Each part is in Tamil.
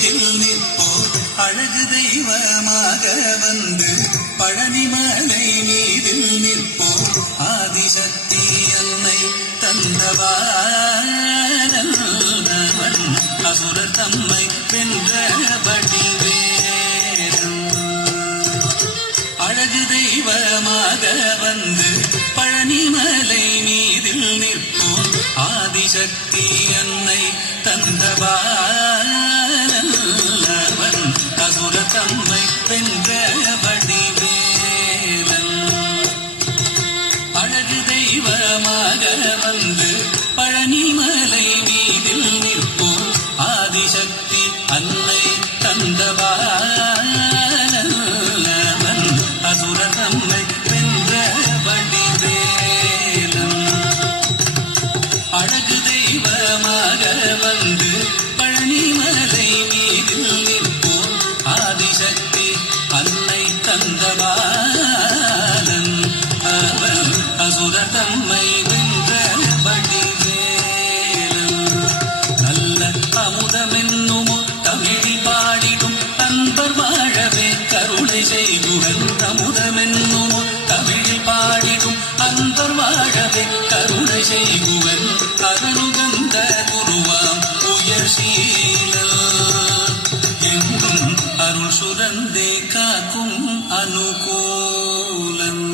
மீதில் நிற்போர் அழகு தெய்வமாக வந்து பழனிமலை மீதில் நிற்போர் ஆதிசக்தி அன்னை தந்தவானவன் அசுரர் தம்மை வென்றபடி வேறும் அழகு தெய்வமாக வந்து பழனிமலை மீதில் நிற்போம் ஆதிசக்தி அன்னை தந்தவானவன் அசுரர் தம்மை வென்றபடி வேலன் அழகு தெய்வமாக வந்து பழனிமலை மீதில் நிற்போம் ஆதிசக்தி அன்னை தந்தவானவன் அசுரர் தம்மை வென்றபடி வேலன் அழகு தெய்வமாக வந்து பழனிமலை மீதில் நிற்போம் ஆதிசக்தி அன்னை தந்தவானன் அவன் அசுரர் தம்மை வென்றபடி வேலன் நல்ல அமுதமென்னுமோ தமிழில் பாடிடும் அன்பர் வாழவே கருணை செய்குவன் அமுதமென்னுமோ தமிழில் பாடிடும் அன்பர் வாழவே கருணை செய்குவன் அதனுகந்த குருவாம் உயர் சீலல் எங்கும் அருள் சுரந்தே காக்கும் அனுகூலன்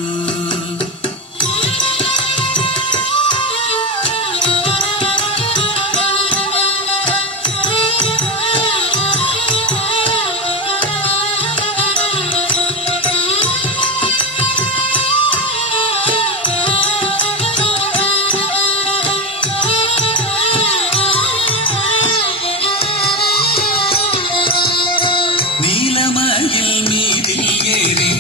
நீலமயில் மீதில் ஏறி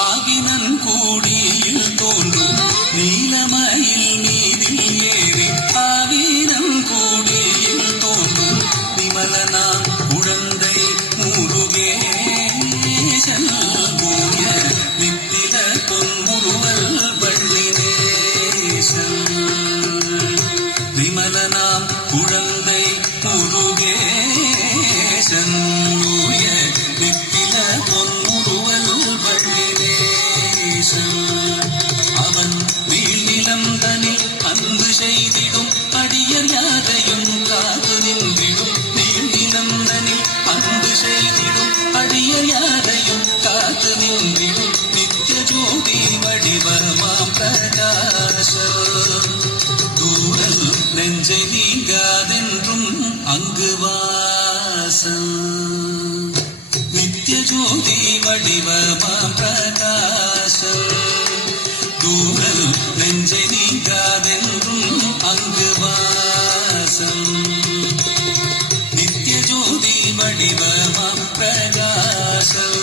ஆகினன் கூடியில் தோன்றும் நீலமயில் மீதில் ஏறி ஆகினன் கூடியில் தோன்றும் விமலனாம் குழந்தை முருகேசன் கூய நித்தில பொன்முருவல் வள்ளினேசன் விமலனாம் குழந்தை முருகேசன் நித்தில பொன்முருவல் வள்ளினேசன் அவன் வீழ்நிலம் தனில் அன்பு செய்திடும் அடியர் யாரையும் காத்து நின்றிடும் நீழ்நிலம் தனில் அன்பு செய்திடும் அடியர் யாரையும் காத்து நின்றிடும் நித்திய ஜோதி வடிவமாம் பிரகாசம் தூரல் நெஞ்சை நீங்காதென்றும் அங்கு வாசம் நித்திய ஜோதி வடிவமாம் பிரகாசம் தூரல் நெஞ்சை நீங்காதென்றும் அங்கு வாசம் நித்திய ஜோதி வடிவமாம் பிரகாசம்